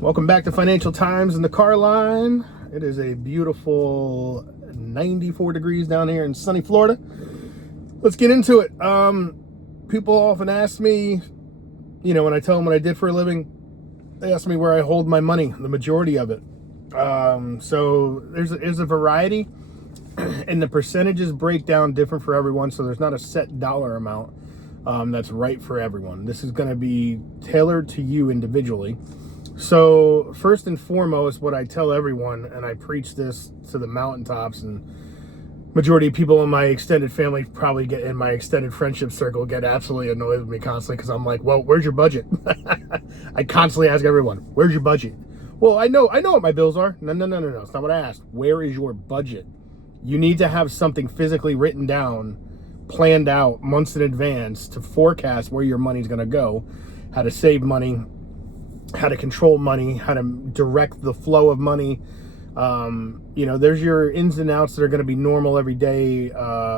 Welcome back to Financial Times in the car line. It is a beautiful 94 degrees down here in sunny Florida. Let's get into it. People often ask me, when I tell them what I did for a living, they ask me where I hold my money, the majority of it. So there's a variety, and the percentages break down different for everyone, so there's not a set dollar amount that's right for everyone. This is going to be tailored to you individually. So first and foremost, what I tell everyone, and I preach this to the mountaintops, and majority of people in my extended family probably get in my extended friendship circle get absolutely annoyed with me constantly because I'm like, well, where's your budget? I constantly ask everyone, where's your budget? Well, I know what my bills are. No. It's not what I asked. Where is your budget? You need to have something physically written down, planned out months in advance to forecast where your money's going to go, how to save money, how to control money, how to direct the flow of money. There's your ins and outs that are going to be normal everyday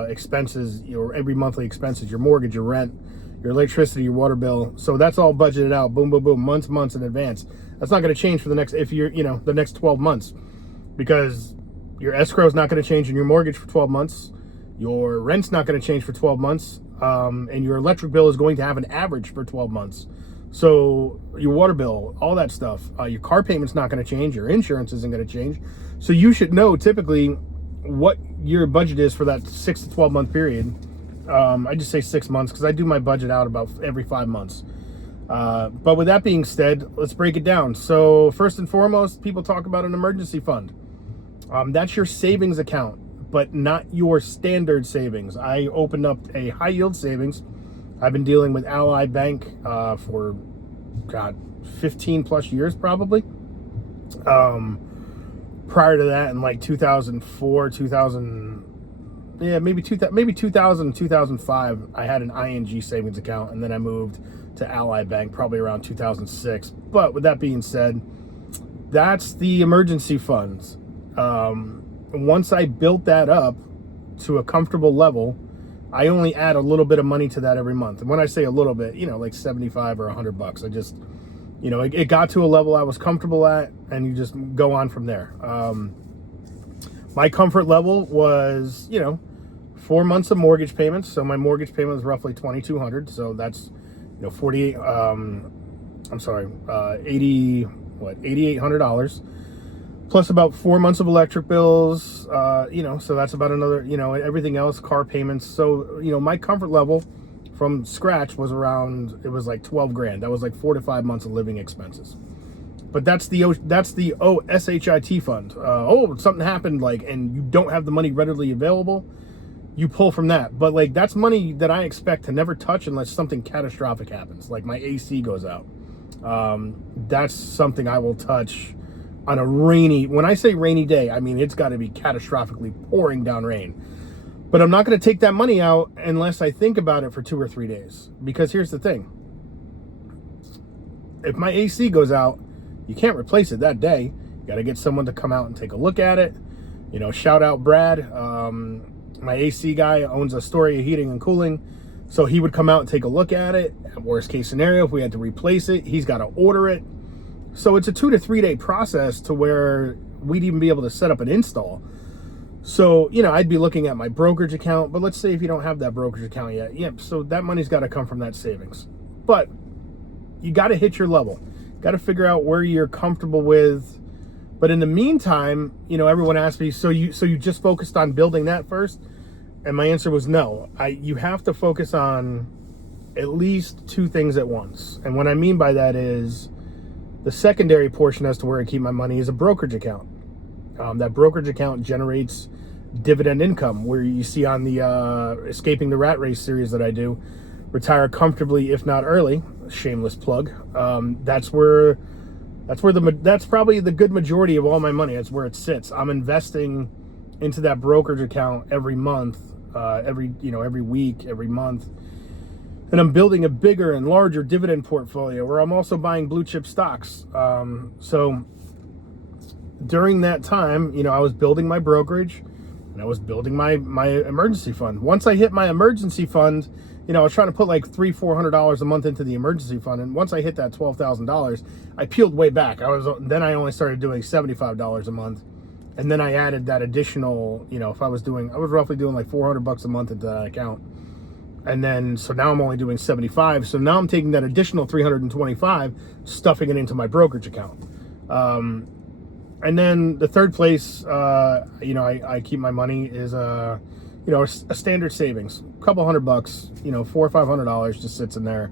expenses, your every monthly expenses, your mortgage, your rent, your electricity, your water bill. So that's all budgeted out, boom, boom, boom, months in advance. That's not going to change for the next, the next 12 months, because your escrow is not going to change in your mortgage for 12 months. Your rent's not going to change for 12 months. And your electric bill is going to have an average for 12 months. So your water bill, all that stuff, your car payment's not going to change. Your insurance isn't going to change. So you should know typically what your budget is for that 6 to 12 month period. I just say 6 months because I do my budget out about every 5 months. But with that being said, let's break it down. So first and foremost, people talk about an emergency fund. That's your savings account, but not your standard savings. I opened up a high yield savings. I've been dealing with Ally Bank for 15 plus years probably. Prior to that, in like 2004, maybe 2000, 2005, I had an ING savings account, and then I moved to Ally Bank probably around 2006. But with that being said, that's the emergency funds. Once I built that up to a comfortable level, I only add a little bit of money to that every month. And when I say a little bit, like 75 or $100, I just, it got to a level I was comfortable at, and you just go on from there. My comfort level was, 4 months of mortgage payments. So my mortgage payment was roughly $2,200. So that's, $8,800. Plus about 4 months of electric bills, so that's about another, and everything else, car payments. So, my comfort level from scratch was it was like 12 grand. That was like 4 to 5 months of living expenses. But that's the SHIT fund. Something happened, and you don't have the money readily available, you pull from that. But that's money that I expect to never touch unless something catastrophic happens, like my AC goes out. That's something I will touch on when I say rainy day, I mean it's got to be catastrophically pouring down rain. But I'm not going to take that money out unless I think about it for 2 or 3 days. Because here's the thing. If my AC goes out, you can't replace it that day. You got to get someone to come out and take a look at it. Shout out Brad. My AC guy owns Astoria Heating and Cooling. So he would come out and take a look at it. Worst case scenario, if we had to replace it, he's got to order it. So it's a 2 to 3 day process to where we'd even be able to set up an install. So, I'd be looking at my brokerage account, but let's say if you don't have that brokerage account yet, so that money's got to come from that savings. But you got to hit your level. Got to figure out where you're comfortable with. But in the meantime, everyone asks me, so you just focused on building that first? And my answer was no. You have to focus on at least 2 things at once. And what I mean by that is, the secondary portion as to where I keep my money is a brokerage account. That brokerage account generates dividend income, where you see on the Escaping the Rat Race series that I do, retire comfortably if not early. Shameless plug. That's probably the good majority of all my money. That's where it sits. I'm investing into that brokerage account every month, every week, every month. And I'm building a bigger and larger dividend portfolio where I'm also buying blue chip stocks. So during that time, I was building my brokerage and I was building my emergency fund. Once I hit my emergency fund, I was trying to put like $300-400 a month into the emergency fund, and once I hit that $12,000, I peeled way back. Then I only started doing $75 a month, and then I added that additional. If I was roughly doing like $400 a month into that account, and then so now I'm only doing 75. So now I'm taking that additional 325, stuffing it into my brokerage account. And then the third place, I keep my money is a standard savings, a couple $100, $400 or $500 just sits in there.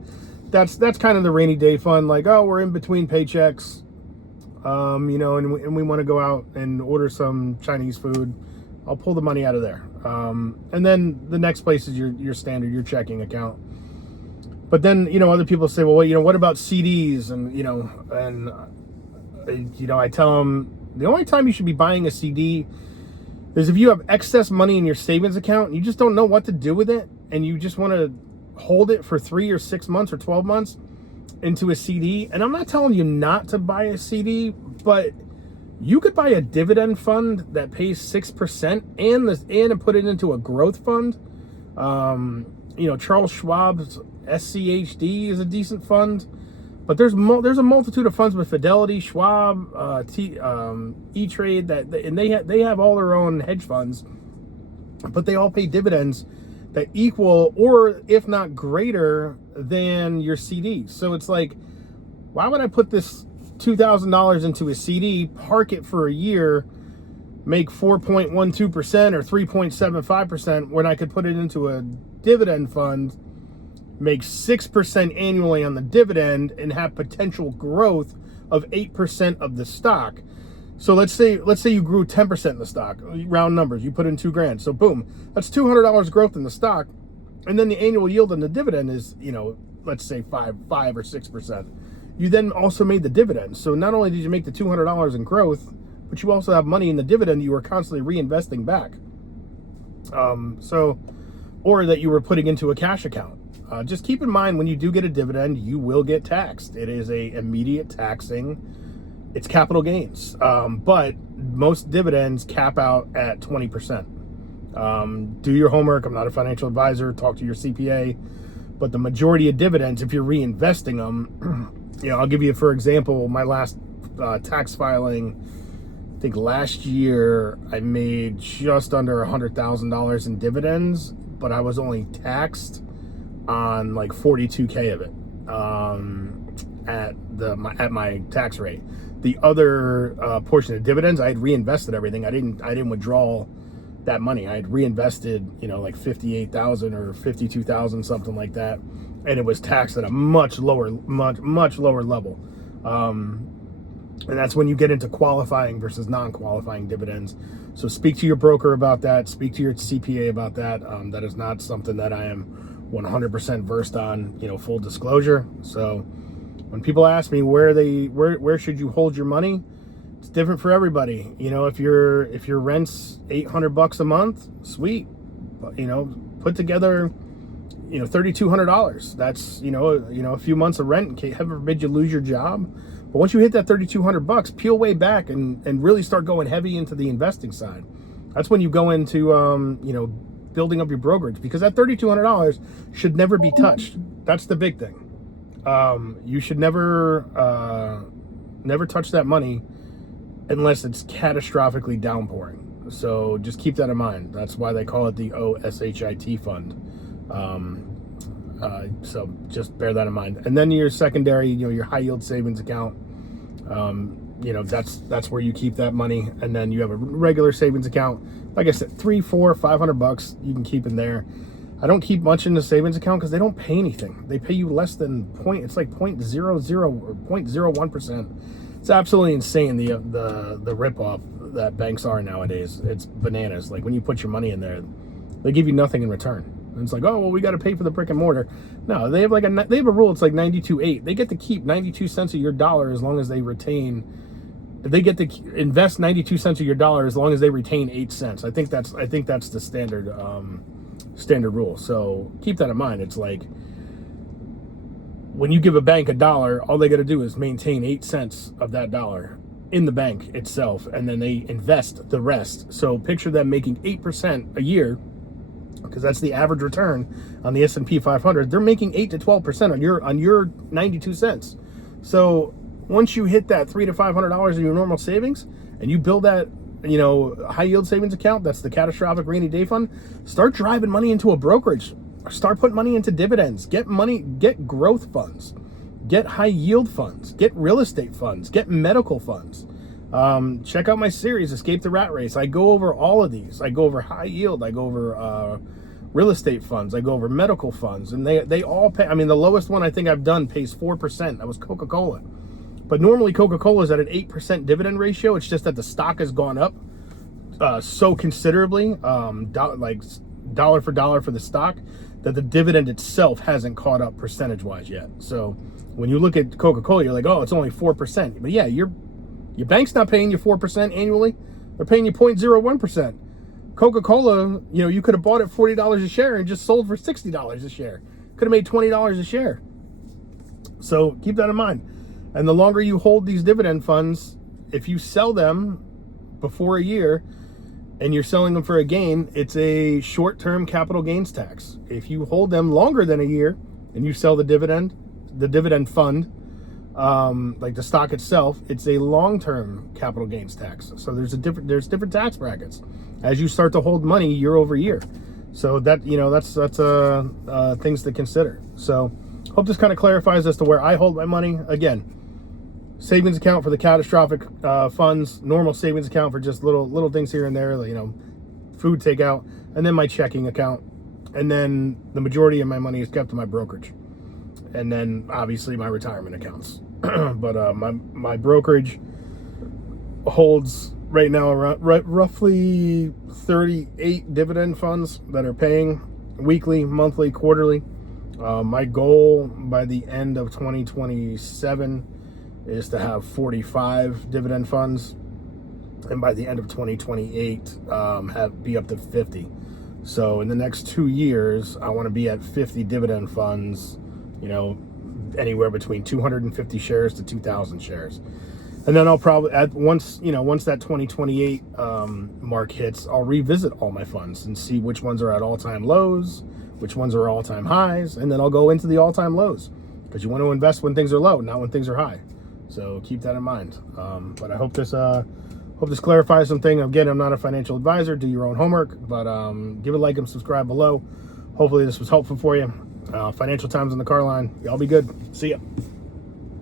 That's kind of the rainy day fund. Like, oh, we're in between paychecks, and we want to go out and order some Chinese food. I'll pull the money out of there. And then the next place is your standard, your checking account. But then, other people say, well, what about CDs? And I tell them the only time you should be buying a CD is if you have excess money in your savings account and you just don't know what to do with it, and you just want to hold it for 3 or 6 months or 12 months into a CD. And I'm not telling you not to buy a CD, but you could buy a dividend fund that pays 6% and put it into a growth fund. Charles Schwab's SCHD is a decent fund. But there's a multitude of funds with Fidelity, Schwab, E-Trade, and they have all their own hedge funds, but they all pay dividends that equal or if not greater than your CD. So it's like, why would I put this $2,000 into a CD, park it for a year, make 4.12% or 3.75% when I could put it into a dividend fund, make 6% annually on the dividend, and have potential growth of 8% of the stock. So let's say you grew 10% in the stock, round numbers, you put in $2,000. So boom, that's $200 growth in the stock. And then the annual yield on the dividend is, let's say 5 or 6%. You then also made the dividend. So not only did you make the $200 in growth, but you also have money in the dividend you were constantly reinvesting back. Or that you were putting into a cash account. Just keep in mind, when you do get a dividend, you will get taxed. It is a immediate taxing. It's capital gains. But most dividends cap out at 20%. Do your homework. I'm not a financial advisor. Talk to your CPA. But the majority of dividends, if you're reinvesting them, I'll give you, for example, my last tax filing, I think last year I made just under $100,000 in dividends, but I was only taxed on like 42K of it at my tax rate. The other portion of dividends, I had reinvested everything. I didn't withdraw that money. I had reinvested, like 58,000 or 52,000, something like that, and it was taxed at a much lower level. And that's when you get into qualifying versus non-qualifying dividends. So speak to your broker about that. Speak to your CPA about that. That is not something that I am 100% versed on, full disclosure. So when people ask me where should you hold your money, it's different for everybody. If your rent's $800 a month, sweet. Put together, $3,200. That's, a few months of rent. Heaven forbid you lose your job. But once you hit that $3,200, peel way back and really start going heavy into the investing side. That's when you go into, building up your brokerage, because that $3,200 should never be touched. That's the big thing. You should never touch that money unless it's catastrophically downpouring. So just keep that in mind. That's why they call it the OSHIT fund. So just bear that in mind. And then your secondary, your high yield savings account, that's where you keep that money. And then you have a regular savings account. Like I said, $300, $400, $500 you can keep in there. I don't keep much in the savings account because they don't pay anything. They pay you less than it's like 0.00 or 0.01%. It's absolutely insane, the ripoff that banks are nowadays. It's bananas. Like when you put your money in there, they give you nothing in return. And it's like, oh, well, we got to pay for the brick and mortar. No, they have a rule. It's like 92.8. They get to keep 92 cents of your dollar as long as they retain. They get to invest 92 cents of your dollar as long as they retain 8 cents. I think that's the standard rule. So keep that in mind. It's like when you give a bank $1, all they got to do is maintain 8 cents of that dollar in the bank itself, and then they invest the rest. So picture them making 8% a year because that's the average return on the S&P 500. They're making 8 to 12% on your 92 cents. So once you hit that $300 to $500 in your normal savings, and you build that, high yield savings account, that's the catastrophic rainy day fund, start driving money into a brokerage. Start putting money into dividends. Get growth funds, get high yield funds, get real estate funds, get medical funds. Check out my series, Escape the Rat Race. I go over all of these. I go over high yield. I go over real estate funds. I go over medical funds, and they all pay. I mean, the lowest one I think I've done pays 4%. That was Coca-Cola. But normally Coca-Cola is at an 8% dividend ratio. It's just that the stock has gone up so considerably, like dollar for dollar for the stock, that the dividend itself hasn't caught up percentage-wise yet. So when you look at Coca-Cola, you're like, oh, it's only 4%. But yeah, your bank's not paying you 4% annually. They're paying you 0.01%. Coca-Cola, you could have bought it $40 a share and just sold for $60 a share. Could have made $20 a share. So keep that in mind. And the longer you hold these dividend funds, if you sell them before a year and you're selling them for a gain, it's a short-term capital gains tax. If you hold them longer than a year and you sell the dividend fund, like the stock itself, it's a long-term capital gains tax. So there's different tax brackets as you start to hold money year over year. So that, that's things to consider. So hope this kind of clarifies as to where I hold my money. Again, savings account for the catastrophic funds, normal savings account for just little things here and there, food takeout, and then my checking account. And then the majority of my money is kept in my brokerage. And then obviously my retirement accounts. But my brokerage holds right now around roughly 38 dividend funds that are paying weekly, monthly, quarterly. My goal by the end of 2027 is to have 45 dividend funds, and by the end of 2028 be up to 50. So in the next 2 years, I want to be at 50 dividend funds, anywhere between 250 shares to 2,000 shares. And then I'll probably, once that 2028 mark hits, I'll revisit all my funds and see which ones are at all-time lows, which ones are all-time highs, and then I'll go into the all-time lows, because you want to invest when things are low, not when things are high. So keep that in mind. But I hope this clarifies something. Again, I'm not a financial advisor. Do your own homework, but give a like and subscribe below. Hopefully this was helpful for you. Financial Times on the car line. Y'all be good. See ya.